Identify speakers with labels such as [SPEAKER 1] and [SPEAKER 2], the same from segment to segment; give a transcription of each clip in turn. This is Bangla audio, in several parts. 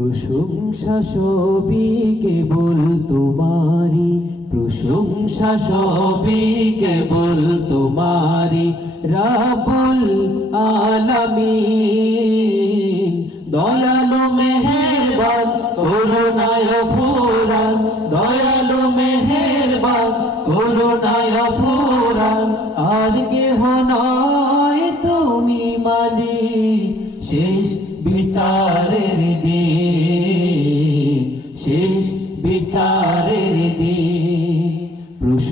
[SPEAKER 1] প্রশংসা সবই কেবল তোমারি প্রশংসা সবই কেবল তোমারি রাবুল আলামিন, দয়ালু মেহেরবান, করুণায় ফুরান দয়ালু মেহেরবান, করুণায় ফুরান আর কেহ নয় তুমি মালিক। শেষ বিচারের দিন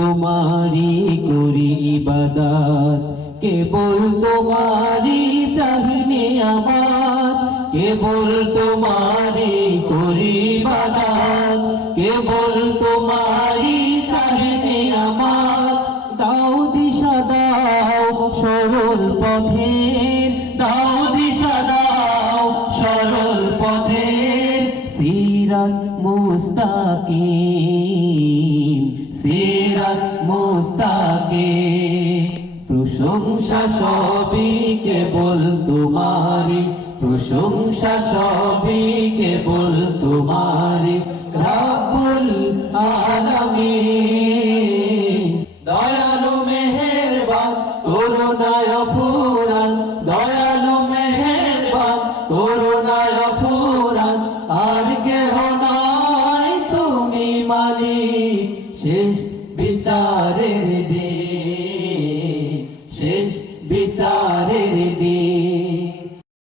[SPEAKER 1] তোমারি করি ইবাদত। কেবল তোমারি চাহিনে আমার। কেবল তোমারি করি ইবাদত। কেবল তোমারি চাহিনে আমার। দাও দিশা, দাও সরল পথের দাও দিশা, দাও সরল পথের সিরাত মুস্তাকিম। সিরাত মুস্তাকিম প্রশংসা সবই কেবল তোমারি প্রশংসা সবই কেবল তোমারি রাবুল আলামিন, দয়ালু মেহেরবান, করুণায় ফুরান দয়ালু মেহেরবান, করুণায় ফুরান আর কেহ নয় তুমি মালিক, শেষ বিচারের দিন।